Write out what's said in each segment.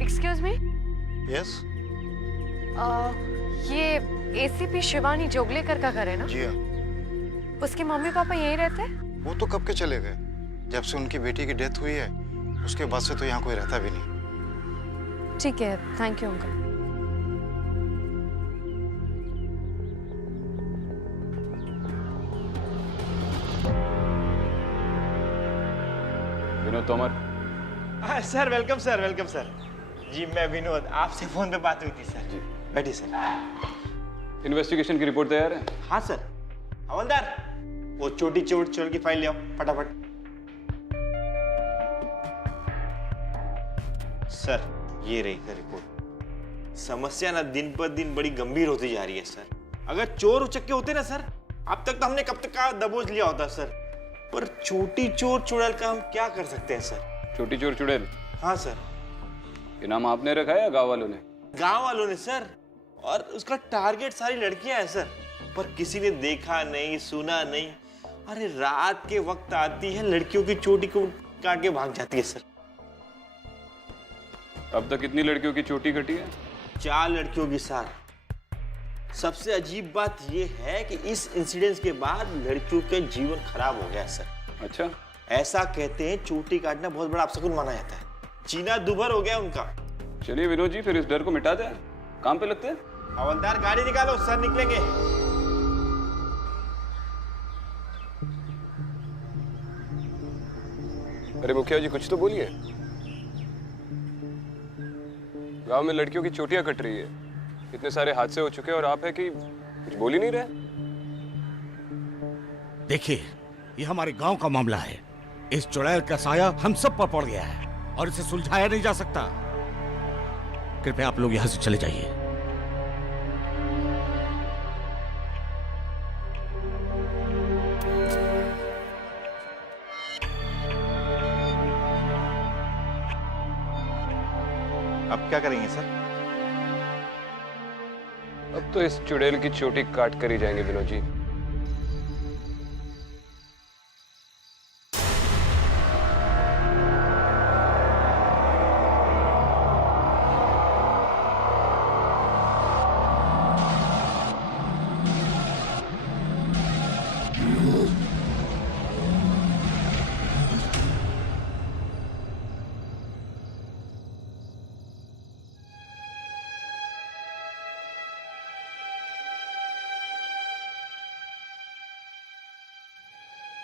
Excuse me. Yes. ये ACP Shivani Joglekar का घर है ना? जी हाँ। उसके मम्मी पापा यहीं रहते हैं? वो तो कब के चले गए, जब से उनकी बेटी की डेथ हुई है उसके बाद से तो यहाँ कोई रहता भी नहीं। ठीक है, thank you uncle. Vinod Tomar. Sir welcome sir, welcome sir. जी मैं विनोद, आपसे फोन पे बात हुई थी सर। जी बैठिए सर। इन्वेस्टिगेशन की रिपोर्ट तैयार है? हाँ सर। हवलदार, वो छोटी चोर चोर की फाइल ले आओ फटाफट। सर ये रही सर रिपोर्ट। समस्या ना दिन पर दिन बड़ी गंभीर होती जा रही है सर। अगर चोर उचक्के होते ना सर, अब तक तो हमने कब तक का दबोच लिया होता सर। पर छोटी चोर चुड़ैल का हम क्या कर सकते हैं सर? छोटी चोर चुड़ैल? हाँ सर। ये नाम आपने रखा है या गांव वालों ने? गांव वालों ने सर, और उसका टारगेट सारी लड़कियां हैं सर। पर किसी ने देखा नहीं, सुना नहीं। अरे रात के वक्त आती है, लड़कियों की चोटी को काट के भाग जाती है सर। अब तक कितनी लड़कियों की चोटी कटी है? 4 लड़कियों की सर। सबसे अजीब बात यह है कि इस इंसिडेंट के बाद लड़कियों का जीवन खराब हो गया सर। अच्छा, ऐसा कहते हैं चोटी काटना बहुत बड़ा अपशकुन माना जाता है। जीना दुभर हो गया उनका। चलिए विनोद जी, फिर इस डर को मिटा दें, काम पे लगते हैं। हवलदार गाड़ी निकालो, सर निकलेंगे। अरे मुखिया जी कुछ तो बोलिए। गांव में लड़कियों की चोटियां कट रही है, इतने सारे हादसे हो चुके हैं और आप है कि कुछ बोल ही नहीं रहे। देखिए, ये हमारे गांव का मामला है। इस चुड़ैल का साया हम सब पर पड़ गया है और इसे सुलझाया नहीं जा सकता। कृपया आप लोग यहां से चले जाइए। अब क्या करेंगे सर? अब तो इस चुड़ैल की चोटी काट कर ही जाएंगे विनोद जी।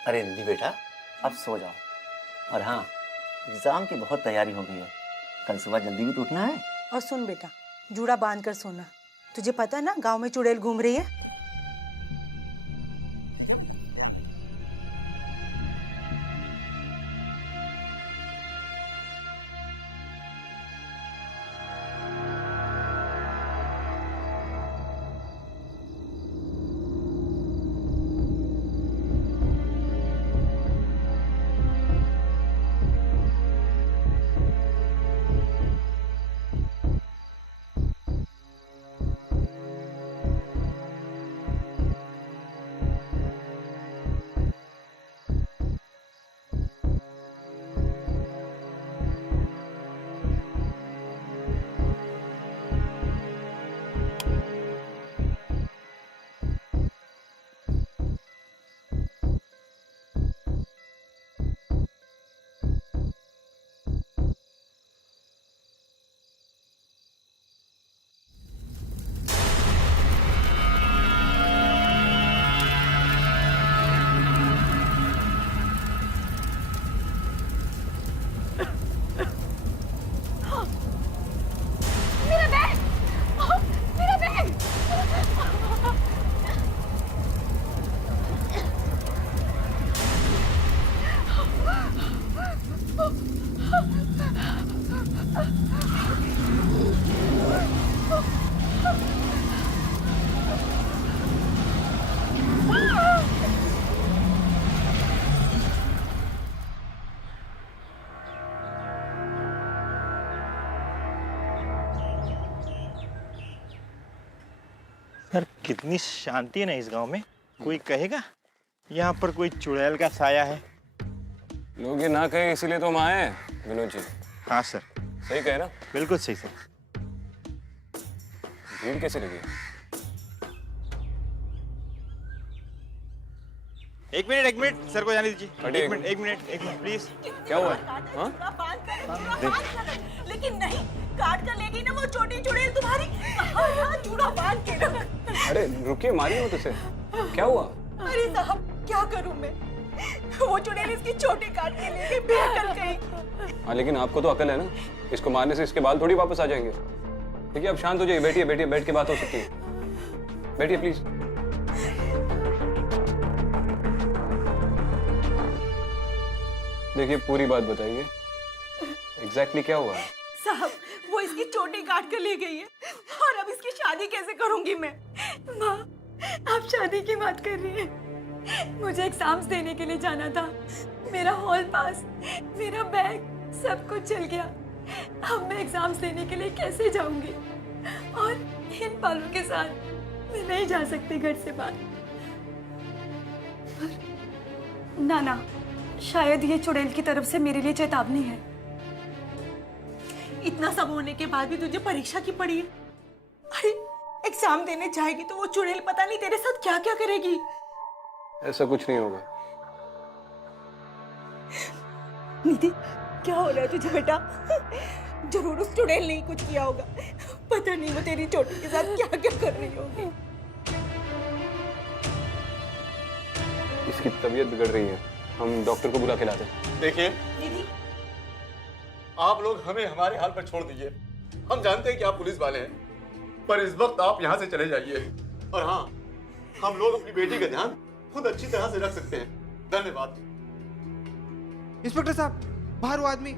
अरे रिद्धि बेटा, अब सो जाओ। और हाँ, एग्जाम की बहुत तैयारी हो गई है, कल सुबह जल्दी भी तो उठना है। और सुन बेटा, जूड़ा बांध कर सोना। तुझे पता है ना गांव में चुड़ैल घूम रही है। सर कितनी शांति है ना इस गांव में। कोई कहेगा यहाँ पर कोई चुड़ैल का साया है? लोग ये ना कहे इसीलिए तो हम आए हैं विनोद जी। हाँ सर, सही कहे ना? बिल्कुल सही सर। भीड़ कैसे लगी? एक मिनट सर को जाने दीजिए। हटिए। एक मिनट प्लीज। क्या हुआ? हाँ? लेकिन नहीं, काट कर ले गई ना वो छोटी चुड़ैल तुम्हारी। चूड़ा बांध के रख। अरे रुकिए, मारिए मत उसे। क्या हुआ? अरे साहब क्या करूं मैं, वो चुड़ैल इसकी छोटी काट के ले गई, बेअकल कहीं। हाँ लेकिन आपको तो अकल है ना, इसको मारने से इसके बाल थोड़ी वापस आ जाएंगे। देखिए अब शांत हो जाइए, बैठिए बैठ के बात हो सकती है। बैठिए प्लीज। देखिए पूरी बात बताइए, एग्जैक्टली क्या हुआ है? साहब वो इसकी चोटी काट कर ले गई है और अब इसकी शादी कैसे करूंगी मैं? माँ आप शादी की बात कर रही हैं? मुझे एग्जाम्स देने के लिए जाना था, मेरा हॉल पास, मेरा बैग सब कुछ चल गया। अब मैं एग्जाम्स देने के लिए कैसे जाऊंगी? और इन बालों के साथ मैं नहीं जा सकती घर से बाहर। ना ना, शायद ये चुड़ैल की तरफ से मेरे लिए चेतावनी है। इतना सब होने के बाद भी तुझे परीक्षा की पड़ी है। अरे एग्जाम देने जाएगी तो वो चुड़ैल पता नहीं तेरे साथ क्या क्या करेगी। ऐसा कुछ नहीं होगा। निधि क्या हो रहा है तुझे बेटा? जरूर उस चुड़ैल ने ही कुछ किया होगा। पता नहीं वो तेरी चोटी के साथ क्या क्या कर रही होगी। इसकी तबीयत बिगड़ रही है, हम डॉक्टर को बुला के लाते हैं। देखिए निधि आप लोग हमें हमारे हाल पर छोड़ दीजिए। हम जानते हैं कि आप पुलिस वाले हैं, पर इस वक्त आप यहाँ से चले जाइए। और हाँ, हम लोग अपनी बेटी का ध्यान खुद अच्छी तरह से रख सकते हैं। धन्यवाद। इंस्पेक्टर साहब, बाहर वो आदमी।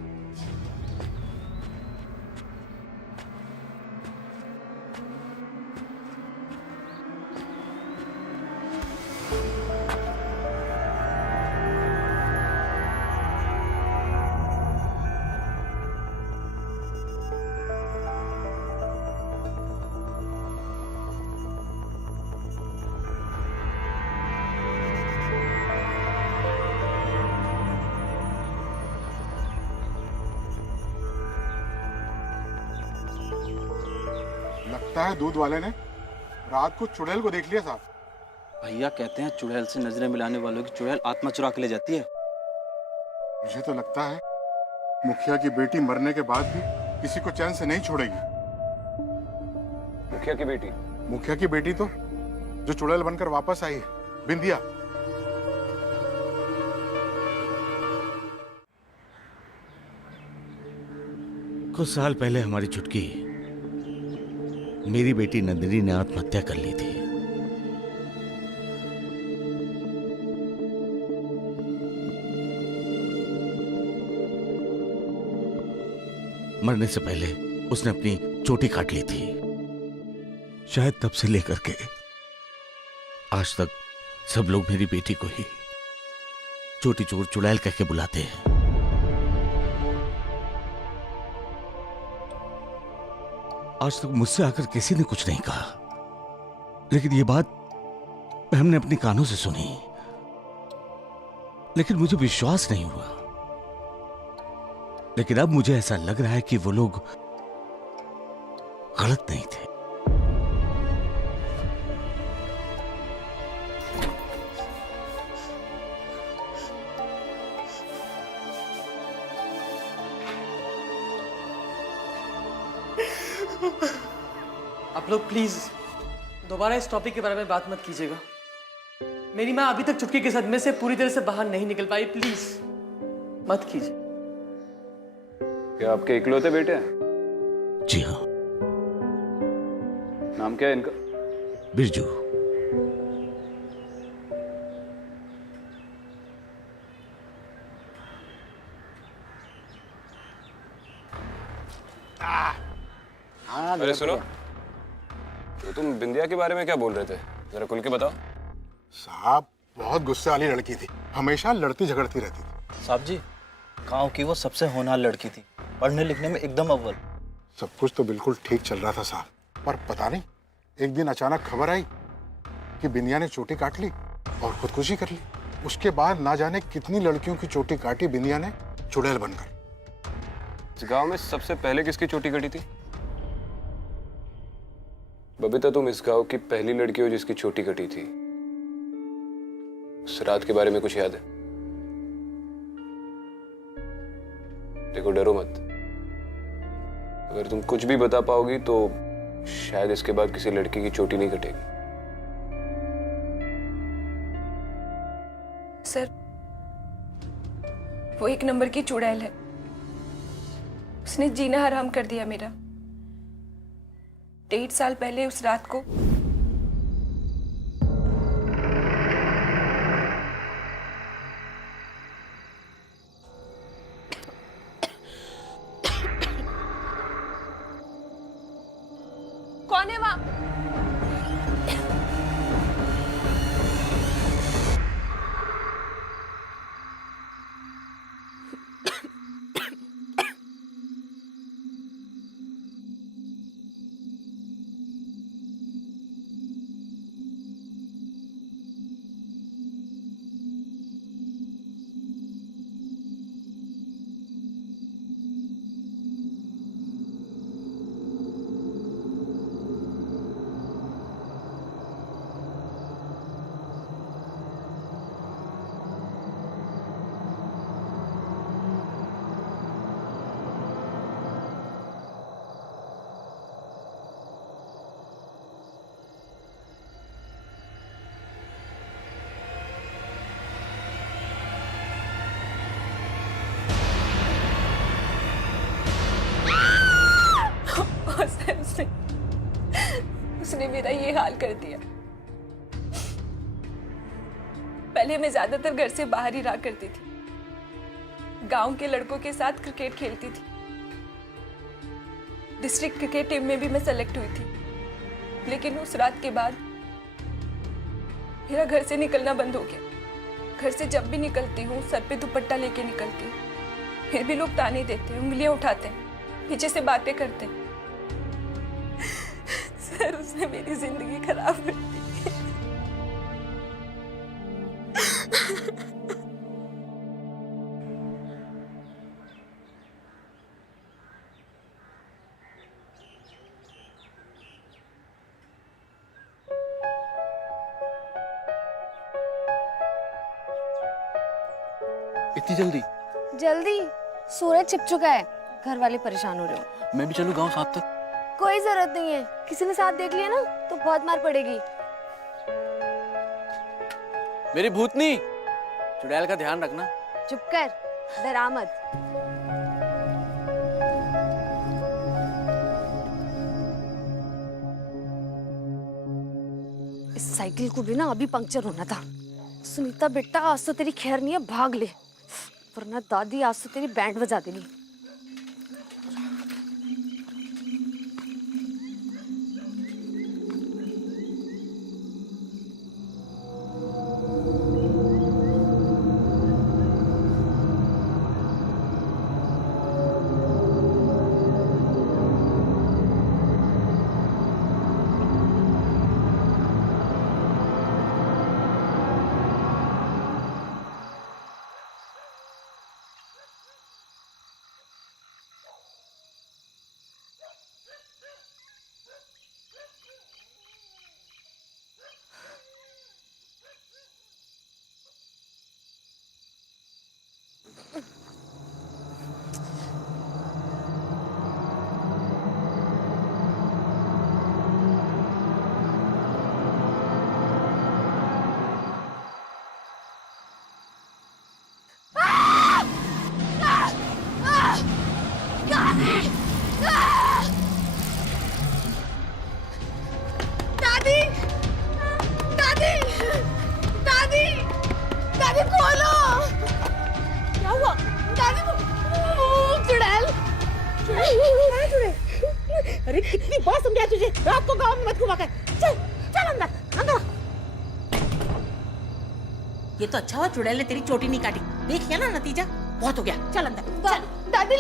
लगता है दूध वाले ने रात को चुड़ैल को देख लिया साहब। भैया कहते हैं चुड़ैल से नजरें मिलाने वालों की चुड़ैल आत्मा चुरा के ले जाती है। मुझे तो लगता है मुखिया की बेटी मरने के बाद भी किसी को चैन से नहीं छोड़ेगी। मुखिया की बेटी? मुखिया की बेटी तो जो चुड़ैल बनकर वापस आई है, बिंदिया। कुछ साल पहले हमारी छुटकी मेरी बेटी नंदिनी ने आत्महत्या कर ली थी। मरने से पहले उसने अपनी चोटी काट ली थी। शायद तब से लेकर के आज तक सब लोग मेरी बेटी को ही चोटी चोर चुड़ैल कह के बुलाते हैं। आज तक मुझसे आकर किसी ने कुछ नहीं कहा, लेकिन ये बात हमने अपने कानों से सुनी, लेकिन मुझे विश्वास नहीं हुआ। लेकिन अब मुझे ऐसा लग रहा है कि वो लोग गलत नहीं थे। आप लोग प्लीज दोबारा इस टॉपिक के बारे में बात मत कीजिएगा। मेरी माँ अभी तक चुटकी के सदमे से पूरी तरह से बाहर नहीं निकल पाई। प्लीज मत कीजिए। क्या आपके इकलौते बेटे हैं? जी हाँ। नाम क्या है इनका? बिरजू। अरे सुनो, तो तुम बिंदिया के बारे में क्या बोल रहे थे? जरा खुल के बताओ। साहब बहुत गुस्से वाली लड़की थी, हमेशा लड़ती झगड़ती रहती थी। साहब जी, गांव की वो सबसे होनहार लड़की थी, पढ़ने लिखने में एकदम अव्वल। सब कुछ तो बिल्कुल ठीक चल रहा था साहब, पर पता नहीं एक दिन अचानक खबर आई कि बिंदिया ने चोटी काट ली और खुदकुशी कर ली। उसके बाद ना जाने कितनी लड़कियों की चोटी काटी बिंदिया ने चुड़ैल बनकर। इस गांव में सबसे पहले किसकी चोटी कटी थी? बबीता, तुम इस गांव की पहली लड़की हो जिसकी चोटी कटी थी। उस रात के बारे में कुछ याद है? देखो, डरो मत। अगर तुम कुछ भी बता पाओगी तो शायद इसके बाद किसी लड़की की चोटी नहीं कटेगी। सर, वो एक नंबर की चुड़ैल है। उसने जीना हराम कर दिया मेरा। 1.5 साल पहले उस रात को कौन है वहां? उसने मेरा ये हाल कर दिया। पहले मैं ज्यादातर घर से बाहर ही रहा करती थी। गांव के लड़कों के साथ क्रिकेट खेलती थी। डिस्ट्रिक्ट क्रिकेट टीम में भी मैं सेलेक्ट हुई थी। लेकिन उस रात के बाद मेरा घर से निकलना बंद हो गया। घर से जब भी निकलती हूँ सर पे दुपट्टा लेके निकलती हूँ। फिर भी लोग ताने देते हैं, उंगलियां उठाते हैं, पीछे से बातें करते हैं। सर, उसने मेरी जिंदगी खराब कर दी। इतनी जल्दी? जल्दी? सूरज छिप चुका है। घर वाले परेशान हो रहे हो। मैं भी चलूं गांव साहब तक? कोई जरूरत नहीं है। किसी ने साथ देख लिया ना तो बहुत मार पड़ेगी। मेरी भूतनी, चुड़ैल का ध्यान रखना। चुप कर, डरा मत। इस साइकिल को भी ना अभी पंक्चर होना था। सुनीता बेटा, आज तो तेरी खैर नहीं है, भाग ले, वरना दादी आज तो तेरी बैंड बजा देगी। अरे कितनी बार समझाया तुझे, रात को गांव में मत घुमा कर। चल चल अंदर अंदर। ये तो अच्छा हुआ चुड़ैल ने तेरी चोटी नहीं काटी, देख लिया ना नतीजा, बहुत हो गया। चल अंदर चल। दादी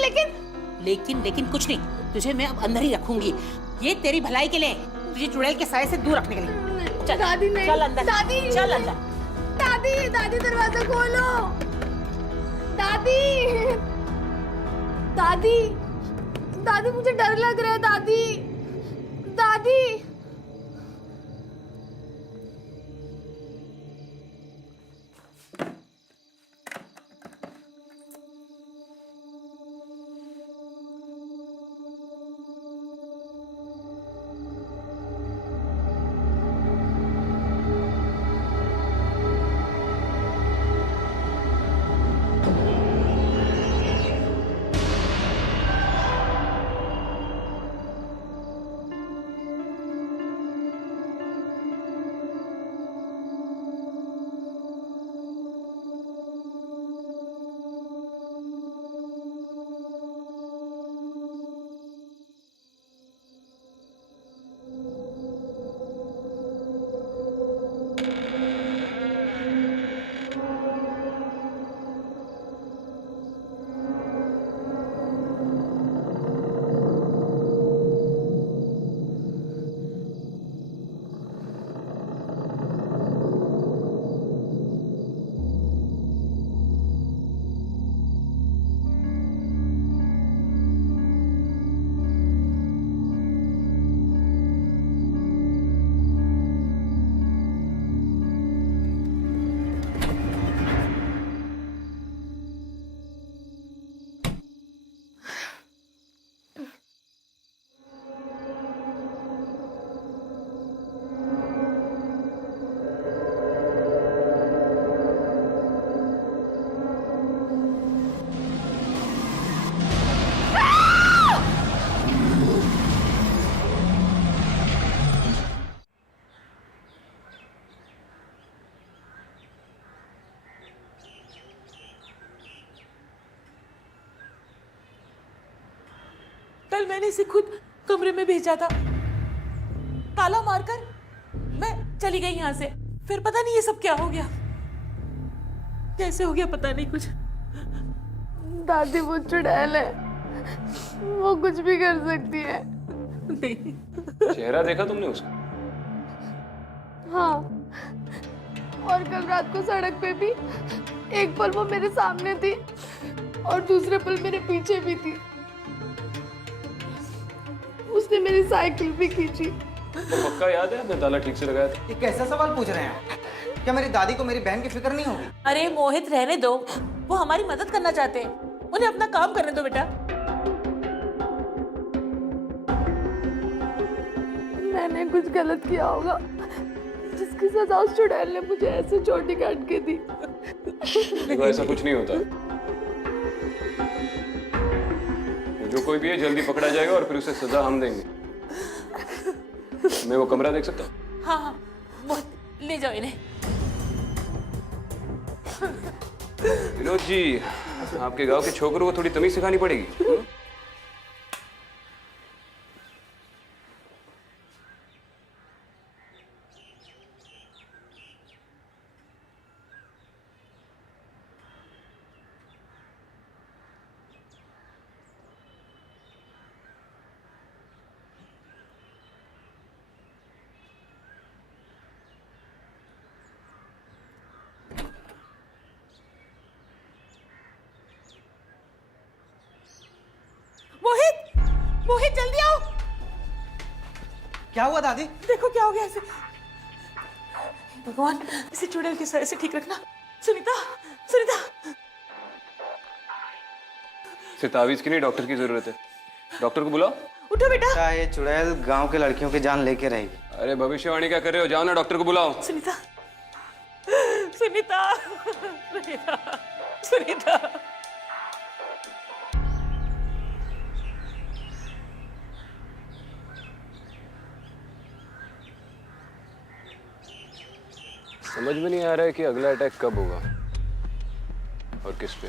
लेकिन कुछ नहीं, तुझे मैं अब अंदर ही रखूंगी। ये तेरी भलाई के लिए, तुझे चुड़ैल के साए से दूर रखने के लिए। चल दादी नहीं। चल अंदर। दादी चल अंदर। दादी दरवाजा खोलो। दादी मुझे डर लग रहा है। दादी कल मैंने इसे खुद कमरे में भेजा था, ताला मारकर मैं चली गई यहाँ से। फिर पता नहीं ये सब क्या हो गया, कैसे हो गया पता नहीं कुछ। दादी वो चुड़ैल है, वो कुछ भी कर सकती है। नहीं। चेहरा देखा तुमने उसका? हाँ, और कल रात को सड़क पे भी एक पल वो मेरे सामने थी और दूसरे पल मेरे पीछे भी थी। उसने मेरी साइकिल भी खींची। तो पक्का याद है आपने ताला ठीक से लगाया था? ये कैसा सवाल पूछ रहे हैं आप? क्या मेरी दादी को मेरी बहन की फिक्र नहीं होगी? अरे मोहित रहने दो, वो हमारी मदद करना चाहते हैं, उन्हें अपना काम करने दो बेटा। मैंने कुछ गलत किया होगा जिसकी सजा उस चुड़ैल ने मुझे ऐसे चोटी काट के दी। देखो ऐसा कुछ नहीं होता, जो कोई भी है जल्दी पकड़ा जाएगा और फिर उसे सजा हम देंगे। मैं वो कमरा देख सकता हूँ? हाँ हाँ मोहित ले जाओ इन्हें। विनोद जी, आपके गांव के छोकरों को थोड़ी तमीज सिखानी पड़ेगी। मोहित जल्दी आओ। क्या हुआ दादी? देखो क्या हो गया इसे। भगवान इसे चुड़ैल के साए से ठीक रखना। सुनीता इसे तावीज की नहीं डॉक्टर की जरूरत है, डॉक्टर को बुलाओ। उठो बेटा। क्या ये चुड़ैल गांव के लड़कियों की जान लेके रहेगी? अरे भविष्यवाणी क्या कर रहे हो, जाओ ना डॉक्टर को बुलाओ। सुनीता सुनीता सुनीता सुनीता। समझ में नहीं आ रहा है कि अगला अटैक कब होगा और किस पे,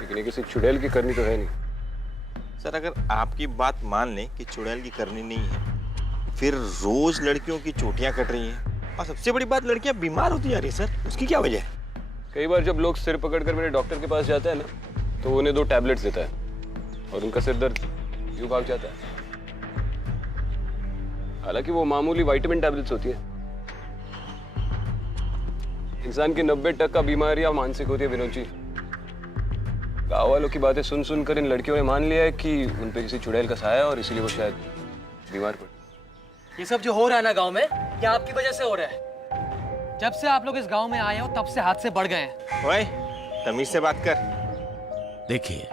लेकिन ये किसी चुड़ैल की करनी तो है नहीं। सर अगर आपकी बात मान लें कि चुड़ैल की करनी नहीं है, फिर रोज लड़कियों की चोटियां कट रही हैं और सबसे बड़ी बात लड़कियां बीमार होती जा रही है सर, उसकी क्या वजह है? कई बार जब लोग सिर पकड़कर मेरे डॉक्टर के पास जाते हैं ना, तो उन्हें 2 टैबलेट्स देता है और उनका सिर दर्द यूं भाग जाता है। हालांकि वो मामूली विटामिन टैबलेट्स होती है। इंसान की 90% बीमारियां मानसिक होती है विनोद जी। गाँव वालों की बातें सुन सुनकर इन लड़कियों ने मान लिया है कि उन पे किसी चुड़ैल का साया है और इसीलिए वो शायद बीमार पड़े। ये सब जो हो रहा है ना गांव में, ये आपकी वजह से हो रहा है। जब से आप लोग इस गांव में आए हो तब से हादसे बढ़ गए हैं। ओए, तमीज से बात कर। देखिए,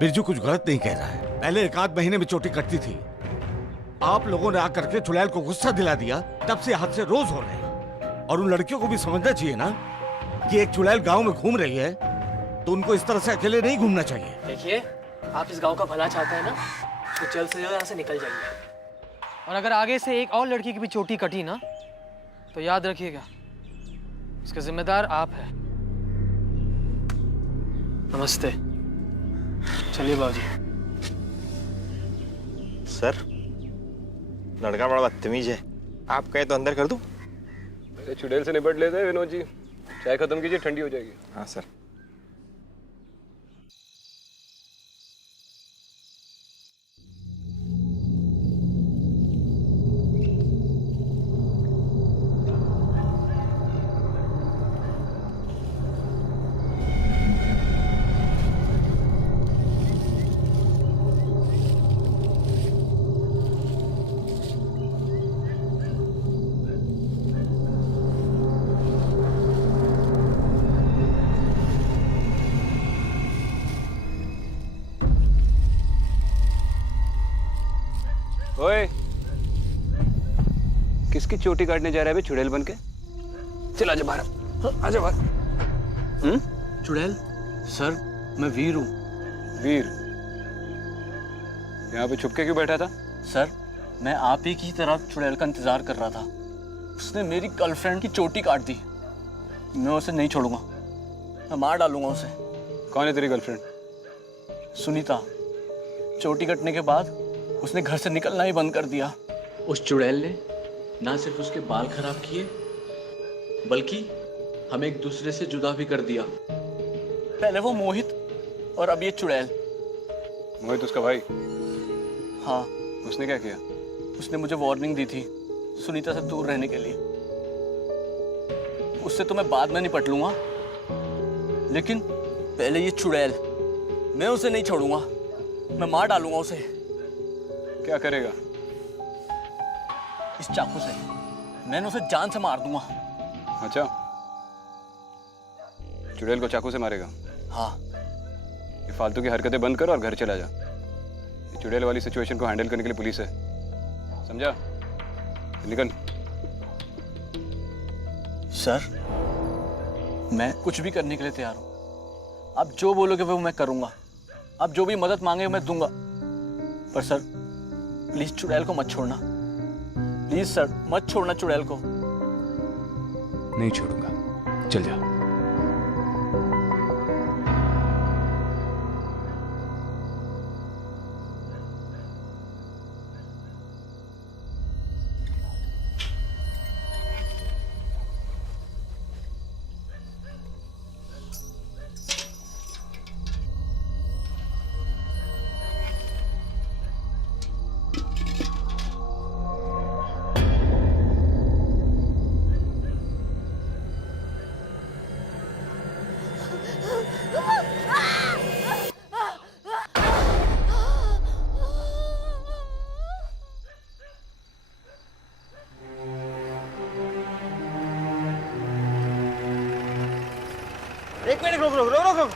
बिरजू कुछ गलत नहीं कह रहा है। पहले 1 महीने में चोटी कटती थी, आप लोगों ने आकर के चुड़ैल को गुस्सा दिला दिया, तब से हादसे रोज हो रहे हैं। और उन लड़कियों को भी समझना चाहिए ना कि एक चुड़ैल गांव में घूम रही है तो उनको इस तरह से अकेले नहीं घूमना चाहिए। देखिए, आप इस गांव का भला चाहते हैं ना, तो जल्द से जल्द यहाँ से निकल जाइए। और अगर आगे से एक और लड़की की भी चोटी कटी ना, तो याद रखिएगा, इसका जिम्मेदार आप हैं। नमस्ते। चलिए बाबूजी। सर, लड़का बड़ा बदतमीज है। आप कहे तो अंदर कर दूं? पहले चुड़ैल से निपट लेते हैं विनोद जी। चाय खत्म कीजिए, ठंडी हो जाएगी। हाँ सर। ओए, किसकी चोटी काटने जा रहा है बे चुड़ैल बन के? चल आजा बाहर, आजा बाहर। चुड़ैल? सर, मैं वीर हूँ। वीर? यहाँ पे छुपके क्यों बैठा था? सर, मैं आप ही की तरह चुड़ैल का इंतजार कर रहा था। उसने मेरी गर्लफ्रेंड की चोटी काट दी। मैं उसे नहीं छोड़ूंगा, मैं मार डालूंगा उसे। कौन है तेरी गर्लफ्रेंड? सुनीता। चोटी कटने के बाद उसने घर से निकलना ही बंद कर दिया। उस चुड़ैल ने ना सिर्फ उसके बाल खराब किए, बल्कि हमें एक दूसरे से जुदा भी कर दिया। पहले वो मोहित और अब ये चुड़ैल। मोहित उसका भाई? हाँ। उसने क्या किया? उसने मुझे वार्निंग दी थी सुनीता से दूर रहने के लिए। उससे तो मैं बाद में निपट लूंगा, लेकिन पहले ये चुड़ैल, मैं उसे नहीं छोड़ूंगा, मैं मार डालूंगा उसे। क्या करेगा? इस चाकू से मैंने उसे जान से मार दूंगा। अच्छा, चुड़ैल को चाकू से मारेगा? हाँ। ये फालतू की हरकतें बंद कर और घर चला जा। ये चुड़ैल वाली सिचुएशन को हैंडल करने के लिए पुलिस है, समझा? निकल। सर, मैं कुछ भी करने के लिए तैयार हूं। आप जो बोलोगे वो मैं करूंगा। आप जो भी मदद मांगे मैं दूंगा। पर सर, प्लीज चुड़ैल को मत छोड़ना। प्लीज सर, मत छोड़ना चुड़ैल को। नहीं छोड़ूंगा, चल जा। एक मिनट, रुक रुक रुक रुक रुक।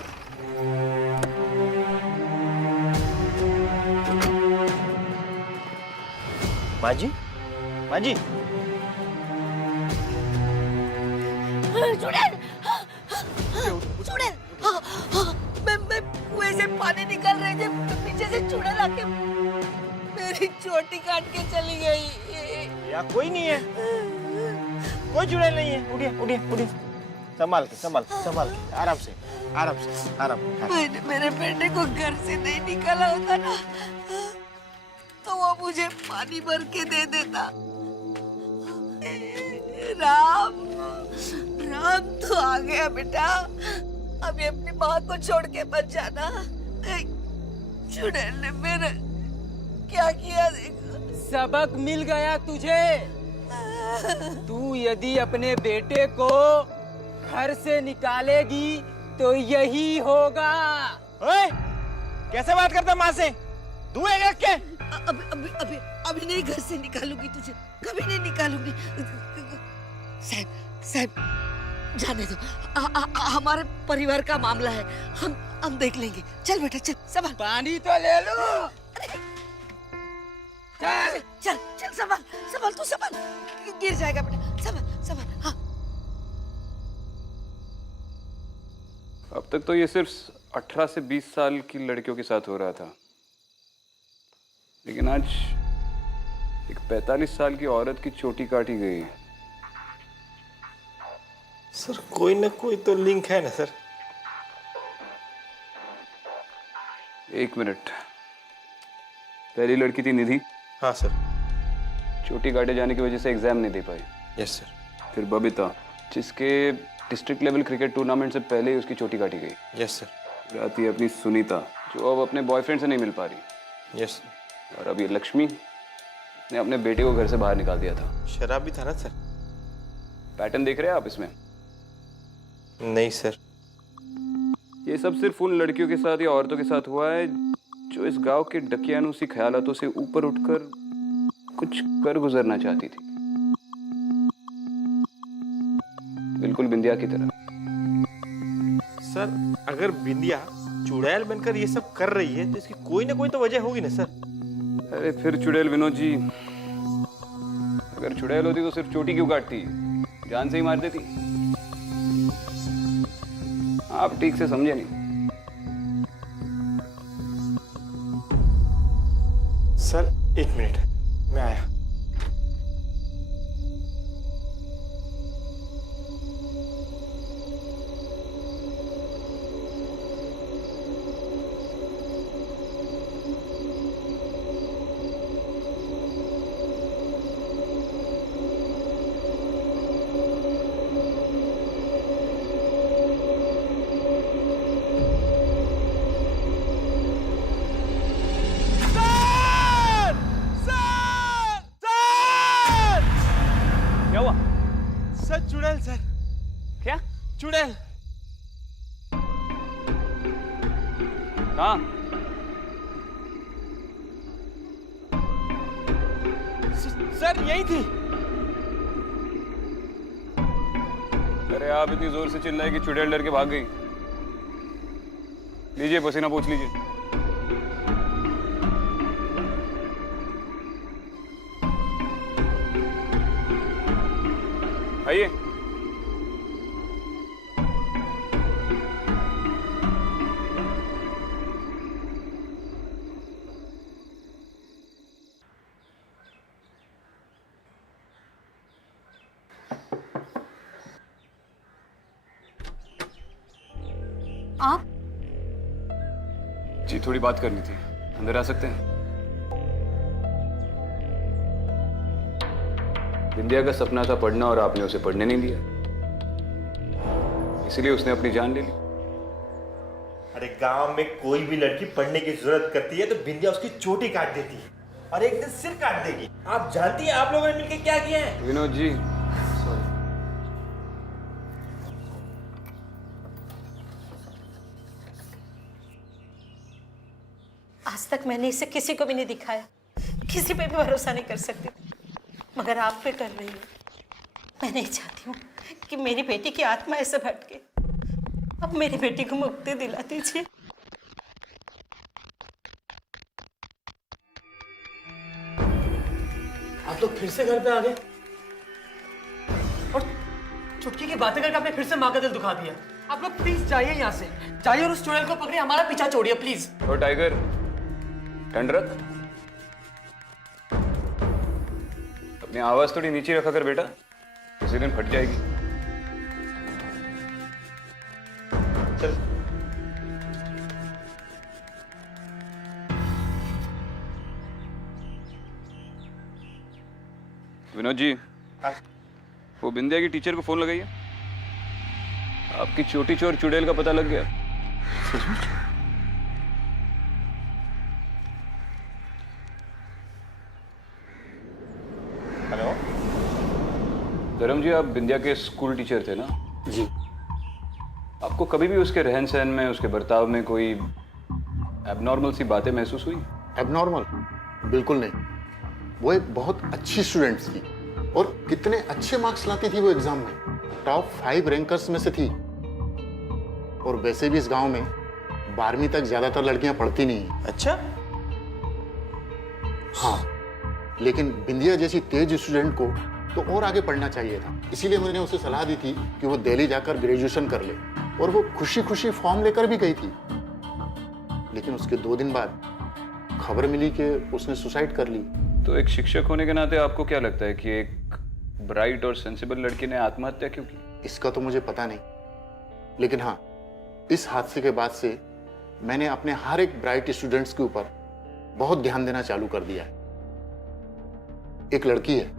माजी, माजी। चुड़ैल, चुड़ैल, मैं कुएं से पानी निकाल रहे थे, पीछे से चुड़ैल आके मेरी चोटी काट के चली गई। यहाँ कोई नहीं है, कोई चुड़ैल नहीं है। उठिए उठिए उठिए। संभाल के संभाल के संभाल के, आराम से आराम से आराम। मैंने मेरे बेटे को घर से नहीं निकाला होता ना तो वो मुझे पानी भर के दे देता। राम राम तो आ गया बेटा, अभी अपनी माँ को छोड़ के मत जाना। चुड़ैल ने मेरे क्या किया देखो। सबक मिल गया तुझे। तू यदि अपने बेटे को घर से निकालेगी तो यही होगा। ओए, कैसे बात करता माँ से? दुएगा क्या? अभी अभी अभी अभी नहीं घर से निकालूंगी तुझे, कभी नहीं निकालूंगी। साहब साहब जाने दो, हमारे परिवार का मामला है, हम देख लेंगे। चल बेटा चल, संभाल। पानी तो ले लो। चल चल चल, संभाल संभाल, तू संभाल, गिर जाएगा बेटा, संभाल संभाल। हाँ अब तक तो ये सिर्फ 18 से 20 साल की लड़कियों के साथ हो रहा था, लेकिन आज एक 45 साल की औरत की चोटी काटी गई है। सर कोई ना कोई तो लिंक है ना सर? एक मिनट, पहली लड़की थी निधि। हाँ सर। चोटी काटे जाने की वजह से एग्जाम नहीं दे पाई। Yes sir. फिर बबीता, जिसके डिस्ट्रिक्ट लेवल क्रिकेट टूर्नामेंट से पहले ही उसकी चोटी काटी गई। Yes sir. आती है अपनी सुनीता, जो अब अपने बॉयफ्रेंड से नहीं मिल पा रही। यस। और अब ये लक्ष्मी ने अपने बेटे को घर से बाहर निकाल दिया था। शराबी था ना सर? पैटर्न देख रहे हैं आप इसमें? नहीं सर। ये सब सिर्फ उन लड़कियों के साथ या औरतों के साथ हुआ है जो इस गांव के डकियानूसी ख्यालातों से ऊपर उठकर कुछ कर गुजरना चाहती थी, बिल्कुल बिंदिया की तरह। सर अगर बिंदिया चुड़ैल बनकर ये सब कर रही है तो इसकी कोई ना कोई तो वजह होगी ना सर? अरे फिर चुड़ैल विनोद जी, अगर चुड़ैल होती तो सिर्फ चोटी क्यों काटती, जान से ही मार देती। आप ठीक से समझे नहीं। सर एक मिनट, मैं आया। चुड़ैल सर। क्या चुड़ैल? हाँ सर यही थी। अरे आप इतनी जोर से चिल्लाए कि चुड़ैल डर के भाग गई। लीजिए पसीना पोंछ लीजिए। आइए। आप? जी थोड़ी बात करनी थी, अंदर आ सकते हैं? विंध्या का सपना था पढ़ना और आपने उसे पढ़ने नहीं दिया, इसलिए उसने अपनी जान ले ली। अरे गांव में कोई भी लड़की पढ़ने की जरूरत करती है तो बिंदिया उसकी चोटी काट देती है और एक दिन सिर काट देगी। आप जानती हैं आप लोगों ने मिलकर क्या किया है? विनोद जी आज तक मैंने इसे किसी को भी नहीं दिखाया, किसी पे भी भरोसा नहीं कर सकती, मगर आप पे कर रही हूँ। मैं नहीं चाहती हूँ कि मेरी बेटी की आत्मा ऐसे भटके। अब मेरी बेटी को मुक्ति दिला दीजिए। आप लोग फिर से घर पे आ गए और चुटकी की बातें करके आपने फिर से माँ का दिल दुखा दिया। आप लोग प्लीज जाइए यहाँ से, जाइए और उस चुड़ैल को पकड़िए, हमारा पीछा छोड़िए प्लीज। और टाइगर ठंड रख, अपनी आवाज थोड़ी नीचे रखा कर बेटा, किसी दिन फट जाएगी। चल। विनोद जी, वो बिंदिया की टीचर को फोन लगाइए। आपकी छोटी चोर चुड़ैल का पता लग गया। हेलो। धर्म जी, आप बिंदिया के स्कूल टीचर थे ना? जी। आपको कभी भी उसके रहन सहन में, उसके बर्ताव में कोई एबनॉर्मल सी बातें महसूस हुई? एबनॉर्मल? बिल्कुल नहीं। वो एक बहुत अच्छी स्टूडेंट थी और कितने अच्छे मार्क्स लाती थी वो एग्जाम में। टॉप 5 रैंकर्स में से थी। और वैसे भी इस गांव में 12वीं तक ज्यादातर लड़कियां पढ़ती नहीं हैं। अच्छा? हाँ, लेकिन बिंदिया जैसी तेज स्टूडेंट को तो और आगे पढ़ना चाहिए था। इसीलिए मैंने उसे सलाह दी थी कि वो दिल्ली जाकर ग्रेजुएशन कर ले, और वो खुशी खुशी फॉर्म लेकर भी गई थी। लेकिन उसके 2 दिन बाद खबर मिली कि उसने सुसाइड कर ली। तो एक शिक्षक होने के नाते आपको क्या लगता है कि एक ब्राइट और सेंसिबल लड़की ने आत्महत्या क्यों की? इसका तो मुझे पता नहीं, लेकिन हाँ, इस हादसे के बाद से मैंने अपने हर एक ब्राइट स्टूडेंट्स के ऊपर बहुत ध्यान देना चालू कर दिया है। एक लड़की है,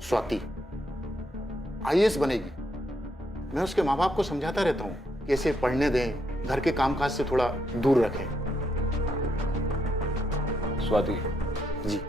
स्वाति, IAS बनेगी। मैं उसके माँ बाप को समझाता रहता हूँ कि इसे पढ़ने दें, घर के कामकाज से थोड़ा दूर रखें। स्वाति जी।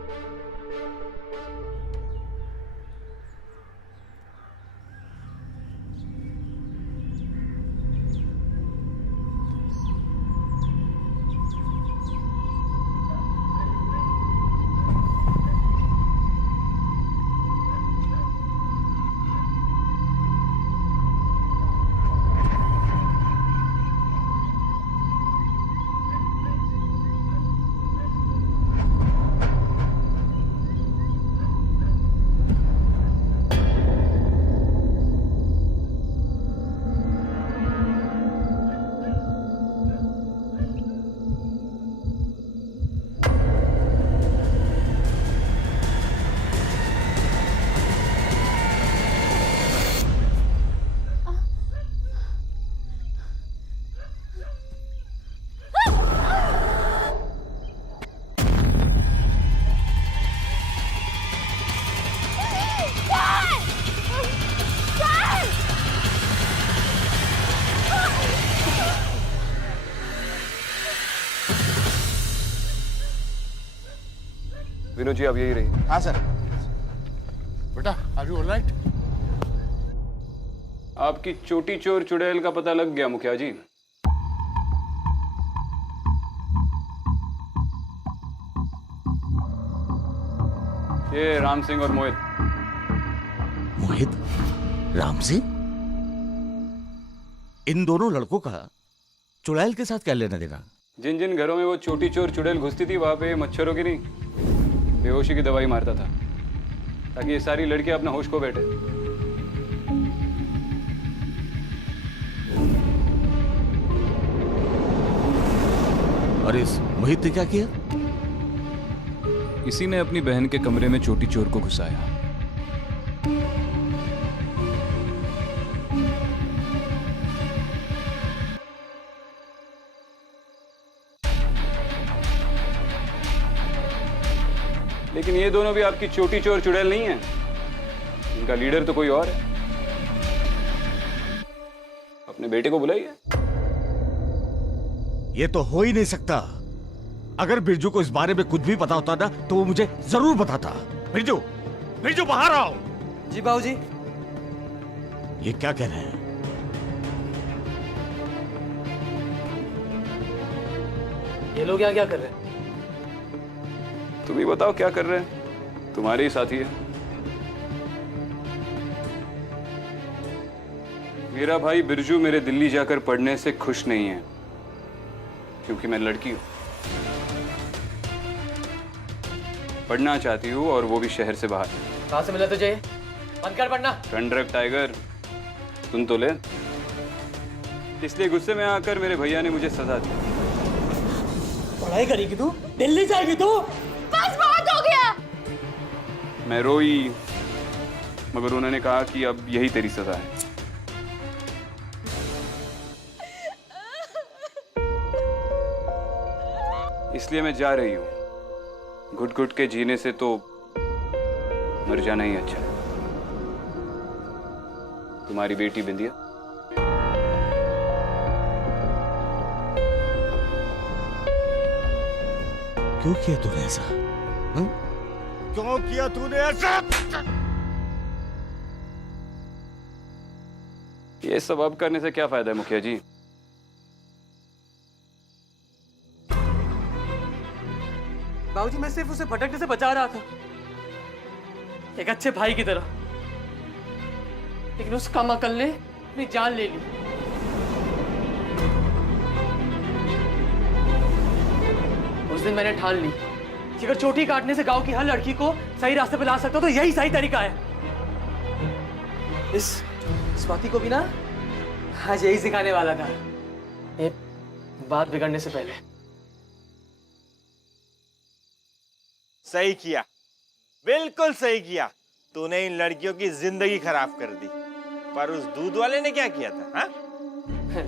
विनोद जी, आप यही रहिए। हाँ सर। बेटा, आर यू ऑलराइट? आपकी छोटी चोर चुड़ैल का पता लग गया मुखिया जी। ये राम सिंह और मोहित। मोहित? राम सिंह? इन दोनों लड़कों का चुड़ैल के साथ क्या लेना देना? जिन जिन घरों में वो छोटी चोर चुड़ैल घुसती थी, वहां पे मच्छरों की नहीं, बेहोशी की दवाई मारता था, ताकि ये सारी लड़कियां अपना होश खो बैठे। और इस मोहित ने क्या किया? इसी ने अपनी बहन के कमरे में छोटी चोर को घुसाया। लेकिन ये दोनों भी आपकी छोटी चोर चुड़ैल नहीं है। इनका लीडर तो कोई और है। अपने बेटे को बुलाइए। ये तो हो ही नहीं सकता। अगर बिरजू को इस बारे में कुछ भी पता होता ना, तो वो मुझे जरूर बताता। बिरजू, बिरजू बाहर आओ। जी बाबूजी। ये क्या कह रहे हैं? ये लोग यहाँ क्या कर रहे हैं? तुम ही बताओ क्या कर रहे हैं, तुम्हारे ही साथी है। मेरा भाई बिरजू मेरे दिल्ली जाकर पढ़ने से खुश नहीं है, क्योंकि मैं लड़की हूं। पढ़ना चाहती हूँ, और वो भी शहर से बाहर। कहाँ से मिला तुझे? बंद कर पढ़ना। कंट्रैक्ट टाइगर, सुन तो ले। इसलिए गुस्से में आकर मेरे भैया ने मुझे सजा दी। पढ़ाई करेगी तू? दिल्ली जाएगी तू? बस बहुत हो गया। मैं रोई, मगर उन्होंने कहा कि अब यही तेरी सजा है। इसलिए मैं जा रही हूँ। घुट घुट के जीने से तो मर जाना ही अच्छा है। तुम्हारी बेटी बिंदिया क्यों किया तूने ऐसा? क्यों किया तूने ऐसा? ये सब अब करने से क्या फायदा है मुखिया जी? बाबूजी, मैं सिर्फ उसे भटकने से बचा रहा था, एक अच्छे भाई की तरह। लेकिन उस कम अकल ने अपनी जान ले ली। उस दिन मैंने ठान ली कि अगर चोटी काटने से गांव की हर लड़की को सही रास्ते पे ला सकता तो यही सही तरीका है। इस स्वाति को भी ना आज यही सिखाने वाला था, ये बात बिगड़ने से पहले। सही किया, बिल्कुल सही किया। तूने इन लड़कियों की जिंदगी खराब कर दी। पर उस दूध वाले ने क्या किया था? हाँ?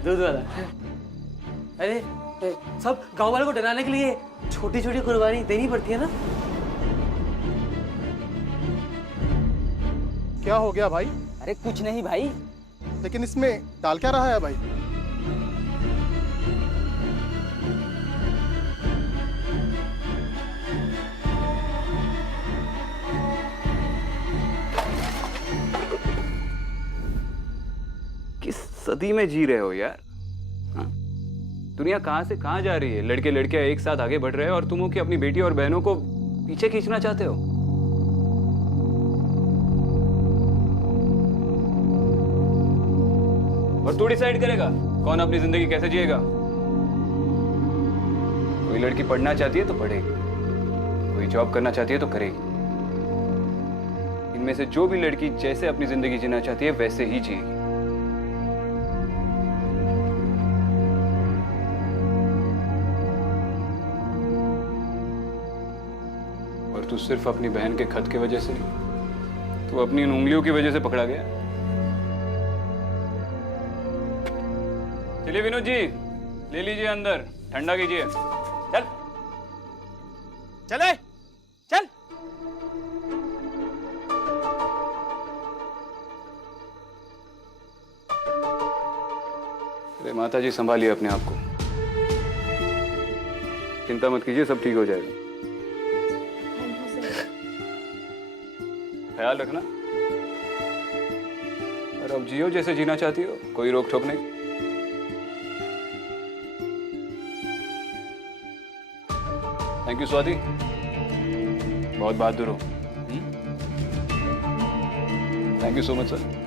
दूध वाला? अरे सब गांव वालों को डराने के लिए छोटी छोटी कुर्बानी देनी पड़ती है ना। क्या हो गया भाई? अरे कुछ नहीं भाई। लेकिन इसमें डाल क्या रहा है भाई? किस सदी में जी रहे हो यार? हाँ? दुनिया कहां से कहां जा रही है? लड़के लड़कियां एक साथ आगे बढ़ रहे हैं और तुम हो कि अपनी बेटी और बहनों को पीछे खींचना चाहते हो। और तू डिसाइड करेगा कौन अपनी जिंदगी कैसे जिएगा। कोई लड़की पढ़ना चाहती है तो पढ़ेगी, कोई जॉब करना चाहती है तो करेगी। इनमें से जो भी लड़की जैसे अपनी जिंदगी जीना चाहती है वैसे ही जिएगी। और तू सिर्फ अपनी बहन के खत की वजह से नहीं, तू अपनी इन उंगलियों की वजह से पकड़ा गया। चलिए विनोद जी, ले लीजिए अंदर, ठंडा कीजिए। चल चले चल। अरे माता जी, संभालिए अपने आप को, चिंता मत कीजिए, सब ठीक हो जाएगा। ख्याल रखना। और अब जियो जैसे जीना चाहती हो, कोई रोक टोक नहीं। थैंक यू स्वाति, बहुत बहादुर हो। Thank you so much sir.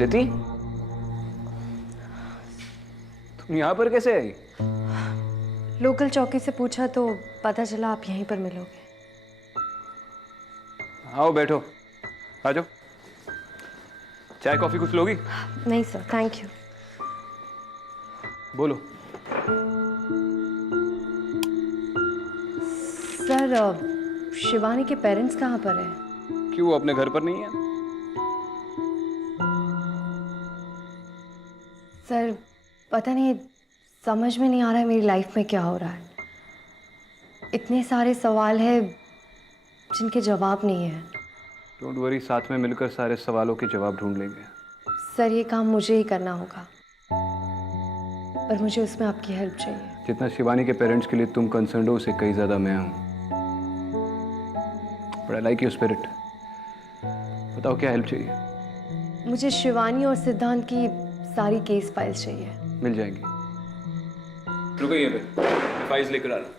Aditi, तुम यहाँ पर कैसे आई? लोकल चौकी से पूछा तो पता चला आप यहीं पर मिलोगे। आओ बैठो, आ जाओ। चाय कॉफी कुछ लोगी? नहीं सर, थैंक यू। बोलो। सर, शिवानी के पेरेंट्स कहाँ पर हैं? क्यों, वो अपने घर पर नहीं है? सर, पता नहीं, समझ में नहीं आ रहा है मेरी लाइफ में क्या हो रहा है। इतने सारे सवाल हैं जिनके जवाब नहीं है। डोंट वरी, साथ में मिलकर सारे सवालों के जवाब ढूंढ लेंगे। सर, ये काम मुझे ही करना होगा, पर मुझे उसमें आपकी हेल्प चाहिए। जितना शिवानी के पेरेंट्स के लिए तुम कंसर्न हो, उससे कई ज्यादा मैं हूँ। But I like your spirit. बताओ क्या हेल्प चाहिए? मुझे शिवानी और सिद्धांत की सारी केस फाइल्स चाहिए। मिल जाएंगी। रुको, ये पे फाइल्स लेकर आ रहा हूँ।